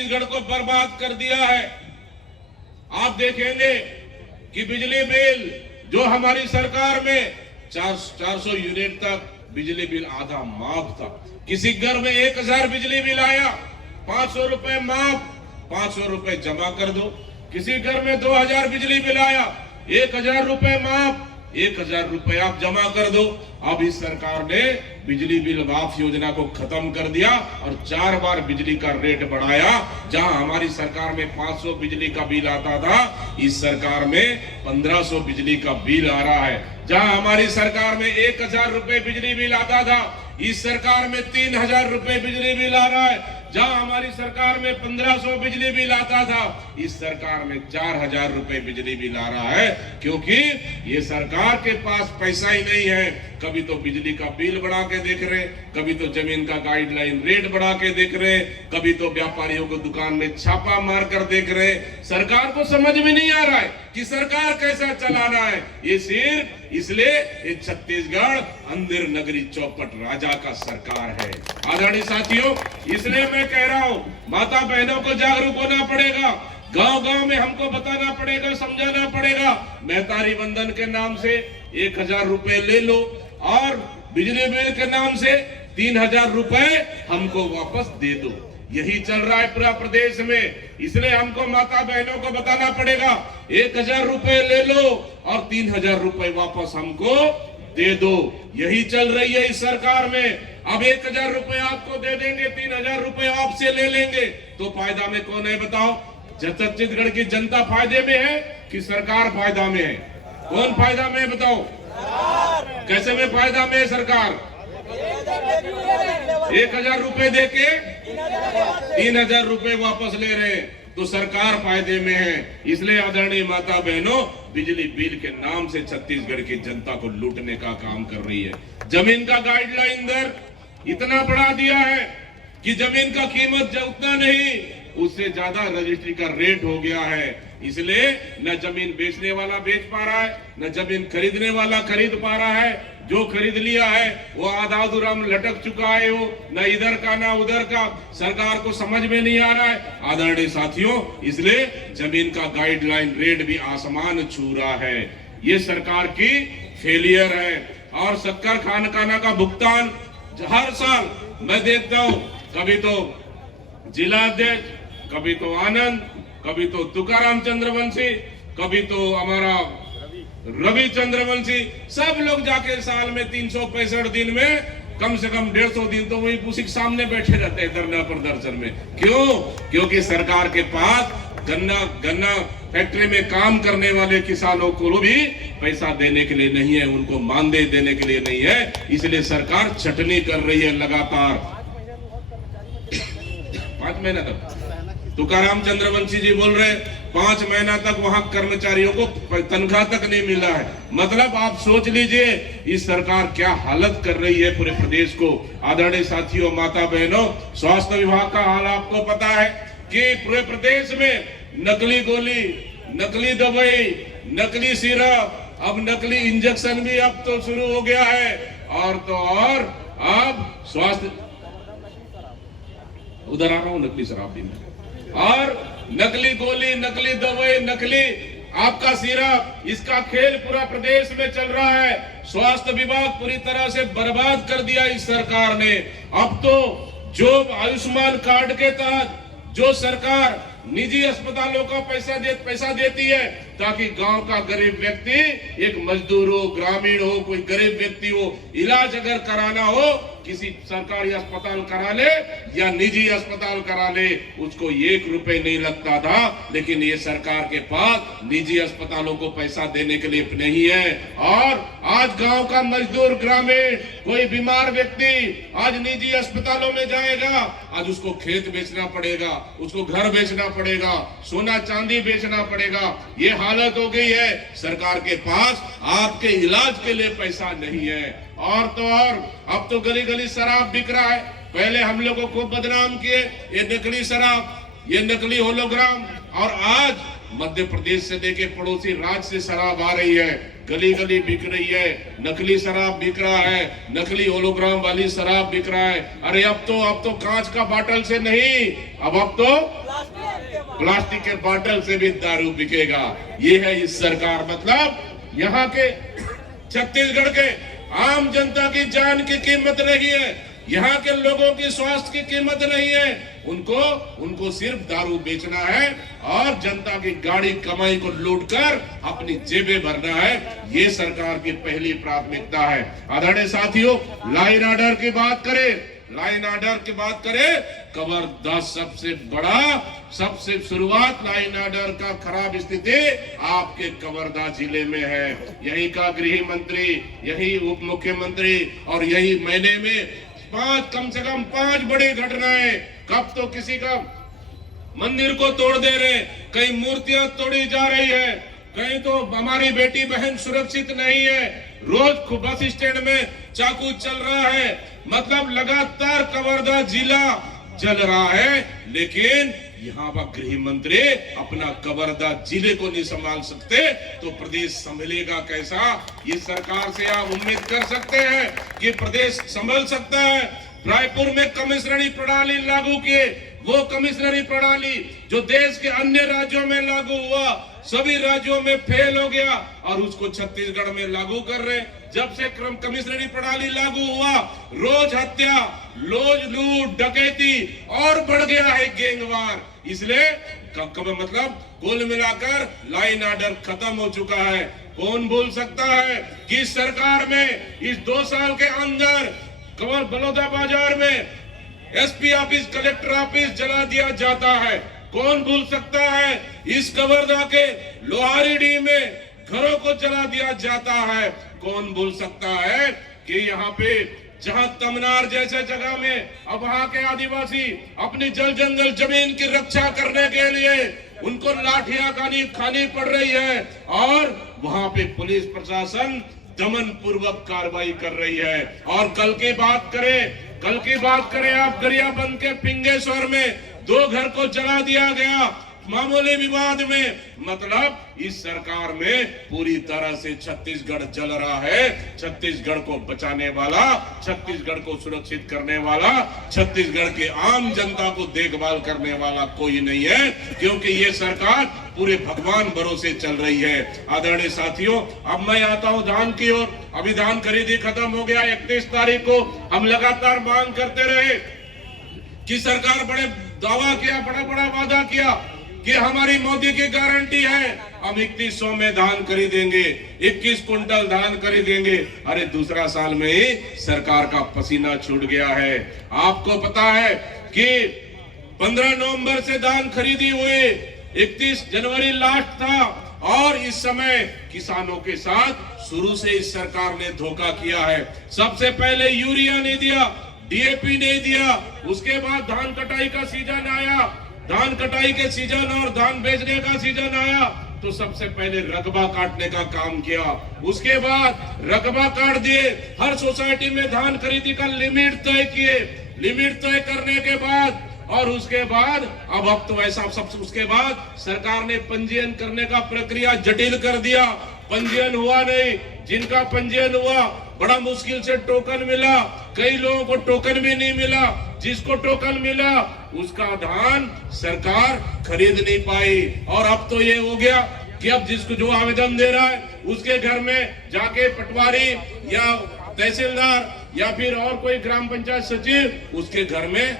छत्तीसगढ़ को बर्बाद कर दिया है। आप देखेंगे कि बिजली बिल जो हमारी सरकार में 400 यूनिट तक बिजली बिल आधा माफ था। किसी घर में 1000 बिजली बिल आया, 500 रुपए माफ, 500 रुपए जमा कर दो। किसी घर में 2000 बिजली बिल आया, 1000 रुपए माफ, 1000 रुपए आप जमा कर दो। अब इस सरकार ने बिजली बिल माफ योजना को खत्म कर दिया और 4 बार बिजली का रेट बढ़ाया। जहां हमारी सरकार में 500 बिजली का बिल आता था, इस सरकार में 1500 बिजली का बिल आ रहा है। जहां हमारी सरकार में 1000 रुपए बिजली बिल आता था, इस सरकार में 3000 रुपए बिजली बिल आ रहा है। जहां हमारी सरकार में 1500 बिजली बिल आता था, इस सरकार में 4000 रुपए बिजली बिल आ रहा है। क्योंकि ये सरकार के पास पैसा ही नहीं है। कभी तो बिजली का बिल बढ़ा के देख रहे, कभी तो जमीन का गाइडलाइन रेट बढ़ा के देख रहे, कभी तो व्यापारियों को दुकान में छापा मार कर देख रहे। सरकार को समझ में नहीं आ रहा है कि सरकार कैसा चलाना है। ये सिर्फ इसलिए ये छत्तीसगढ़ अंदर नगरी चौपट राजा का सरकार है। आदरणीय साथियों, इसलिए मैं कह रहा हूं, माता बहनों को जागरूक होना पड़ेगा। गांव गांव में हमको बताना पड़ेगा, समझाना पड़ेगा। महतारी बंधन के नाम से 1000 रुपए ले लो और बिजली बिल के नाम से 3000 रुपए हमको वापस दे दो। यही चल रहा है पूरा प्रदेश में। इसलिए हमको माता बहनों को बताना पड़ेगा, 1000 रुपए ले लो और 3000 रुपए वापस हमको दे दो। यही चल रही है इस सरकार में। अब 1000 रुपए आपको दे देंगे, 3000 रुपए आपसे ले लेंगे, तो फायदा में कौन है बताओ? छत्तीसगढ़ की जनता फायदे में है कि सरकार फायदा में है? कौन फायदा में है बताओ? कैसे में फायदा में है सरकार? 1000 रुपए देके 3000 रुपए वापस ले रहे हैं, तो सरकार फायदे में है। इसलिए आदरणीय माता बहनों, बिजली बिल के नाम से छत्तीसगढ़ की जनता को लूटने का काम कर रही है। जमीन का गाइडलाइन दर इतना बढ़ा दिया है कि जमीन का कीमत उतना नहीं, उससे ज्यादा रजिस्ट्री का रेट हो गया है। इसलिए न जमीन बेचने वाला बेच पा रहा है, न जमीन खरीदने वाला खरीद पा रहा है। जो खरीद लिया है वो आधा अधूरा में लटक चुका है, वो न इधर का न उधर का। सरकार को समझ में नहीं आ रहा है। आदरणीय साथियों, इसलिए जमीन का गाइडलाइन रेट भी आसमान छू रहा है। ये सरकार की फेलियर है। और शक्कर खानकाना का भुगतान हर साल मैं देखता हूं, कभी तो जिला अध्यक्ष, कभी तो आनंद, कभी तो तुकाराम चंद्रवंशी, कभी तो हमारा रवि चंद्रवंशी, सब लोग जाके साल में 365 दिन में कम से कम 150 दिन तो वही उसी के सामने बैठे रहते हैं धरना प्रदर्शन में। क्यों? क्योंकि सरकार के पास गन्ना फैक्ट्री में काम करने वाले किसानों को भी पैसा देने के लिए नहीं है, उनको मानदेय देने के लिए नहीं है। इसलिए सरकार छटनी कर रही है लगातार। 5 महीना तक तुकाराम चंद्रवंशी जी बोल रहे 5 महीना तक वहां कर्मचारियों को तनख्वाह तक नहीं मिला है। मतलब आप सोच लीजिए इस सरकार क्या हालत कर रही है पूरे प्रदेश को। आदरणीय साथियों, माता बहनों, स्वास्थ्य विभाग का हाल आपको पता है कि पूरे प्रदेश में नकली गोली, नकली दवाई, नकली सिरप, अब नकली इंजेक्शन भी अब तो शुरू हो गया है। और तो और अब स्वास्थ्य, उधर आ रहा हूं, नकली शराब भी में, और नकली गोली, नकली दवाई, नकली आपका सिरप, इसका खेल पूरा प्रदेश में चल रहा है। स्वास्थ्य विभाग पूरी तरह से बर्बाद कर दिया इस सरकार ने। अब तो जो आयुष्मान कार्ड के तहत जो सरकार निजी अस्पतालों का पैसा देती है, ताकि गांव का गरीब व्यक्ति, एक मजदूर हो, ग्रामीण हो, कोई गरीब व्यक्ति हो, इलाज अगर कराना हो, किसी सरकारी अस्पताल करा ले या निजी अस्पताल करा ले, उसको 1 रुपए नहीं लगता था। लेकिन ये सरकार के पास निजी अस्पतालों को पैसा देने के लिए नहीं है। और आज गांव का मजदूर, ग्रामीण, कोई बीमार व्यक्ति आज निजी अस्पतालों में जाएगा, आज उसको खेत बेचना पड़ेगा, उसको घर बेचना पड़ेगा, सोना चांदी बेचना पड़ेगा। ये हालत हो गई है। सरकार के पास आपके इलाज के लिए पैसा नहीं है। और तो और अब तो गली गली शराब बिक रहा है। पहले हम लोगों को बदनाम किए, ये नकली शराब, ये नकली होलोग्राम, और आज मध्य प्रदेश से लेके पड़ोसी राज्य से शराब आ रही है। गली गली बिक रही है, नकली शराब बिक रहा है, नकली होलोग्राम वाली शराब बिक रहा है। अरे अब तो कांच का बाटल से नहीं, अब तो प्लास्टिक के बाटल से भी दारू बिकेगा। ये है इस सरकार, मतलब यहाँ के छत्तीसगढ़ के आम जनता की जान की कीमत नहीं है, यहाँ के लोगों की स्वास्थ्य की कीमत नहीं है। उनको सिर्फ दारू बेचना है और जनता की गाड़ी कमाई को लूटकर अपनी जेबें भरना है। ये सरकार की पहली प्राथमिकता है। आदरणीय साथियों, लाइन ऑर्डर की बात करें, कवर्धा सबसे बड़ा, सबसे शुरुआत लाइन ऑर्डर का खराब स्थिति आपके कवर्धा जिले में है। यही का गृह मंत्री, यही उप मुख्यमंत्री और यही महीने में कम से कम 5 बड़ी घटनाएं। कब तो किसी का मंदिर को तोड़ दे रहे, कहीं मूर्तियां तोड़ी जा रही है, कहीं तो हमारी बेटी बहन सुरक्षित नहीं है, रोज बस स्टैंड में चाकू चल रहा है। मतलब लगातार कवर्धा जिला जल रहा है, लेकिन यहाँ पर गृह मंत्री अपना कवर्धा जिले को नहीं संभाल सकते तो प्रदेश संभलेगा कैसा? इस सरकार से आप उम्मीद कर सकते हैं कि प्रदेश संभल सकता है। रायपुर में कमिश्नरी प्रणाली लागू किए, वो कमिश्नरी प्रणाली जो देश के अन्य राज्यों में लागू हुआ, सभी राज्यों में फेल हो गया और उसको छत्तीसगढ़ में लागू कर रहे। जब से कमिश्नरी प्रणाली लागू हुआ, रोज हत्या, रोज लूट डकैती और बढ़ गया है गैंगवार। इसलिए मतलब कुल मिलाकर लाइन ऑर्डर खत्म हो चुका है। कौन बोल सकता है कि सरकार में इस 2 साल के अंदर कवर बलौदा बाजार में एसपी ऑफिस, कलेक्टर ऑफिस जला दिया जाता है? कौन भूल सकता है इस कवर्धा के लोहारीडीह में घरों को जला दिया जाता है? कौन भूल सकता है कि यहाँ पे जहाँ तमनार जैसे जगह में अब वहाँ के आदिवासी अपनी जल जंगल जमीन की रक्षा करने के लिए उनको लाठियां खानी पड़ रही है और वहाँ पे पुलिस प्रशासन दमन पूर्वक कार्रवाई कर रही है। और कल की बात करें आप गरियाबंद के पिंगेश्वर में 2 घर को जला दिया गया मामूली विवाद में। मतलब इस सरकार में पूरी तरह से छत्तीसगढ़ जल रहा है। छत्तीसगढ़ को बचाने वाला, छत्तीसगढ़ को सुरक्षित करने वाला, छत्तीसगढ़ के आम जनता को देखभाल करने वाला कोई नहीं है, क्योंकि ये सरकार पूरे भगवान भरोसे चल रही है। आदरणीय साथियों, अब मैं आता हूं धान की ओर। अभी धान खरीदी खत्म हो गया। 31 तारीख को हम लगातार मांग करते रहे कि सरकार बड़े दावा किया, बड़ा वादा किया कि हमारी मोदी की गारंटी है, हम 3100 में धान खरीदेंगे, 21 कुंटल धान खरीदेंगे। अरे दूसरा साल में ही सरकार का पसीना छूट गया है। आपको पता है कि 15 नवंबर से धान खरीदी हुई, 31 जनवरी लास्ट था और इस समय किसानों के साथ शुरू से इस सरकार ने धोखा किया है। सबसे पहले यूरिया नहीं दिया, डीएपी नहीं दिया, उसके बाद धान कटाई का सीजन आया, धान कटाई के सीजन और धान बेचने का सीजन आया तो सबसे पहले रकबा काटने का काम किया। उसके बाद रकबा काट दिए, हर सोसाइटी में धान खरीदी का लिमिट तय किए। लिमिट तय करने के बाद और उसके बाद अब तो ऐसा सब, उसके बाद सरकार ने पंजीयन करने का प्रक्रिया जटिल कर दिया। पंजीयन हुआ नहीं, जिनका पंजीयन हुआ बड़ा मुश्किल से टोकन मिला, कई लोगों को टोकन भी नहीं मिला, जिसको टोकन मिला उसका धान सरकार खरीद नहीं पाई। और अब तो ये हो गया कि अब जिसको जो आवेदन दे रहा है उसके घर में जाके पटवारी या तहसीलदार या फिर और कोई ग्राम पंचायत सचिव उसके घर में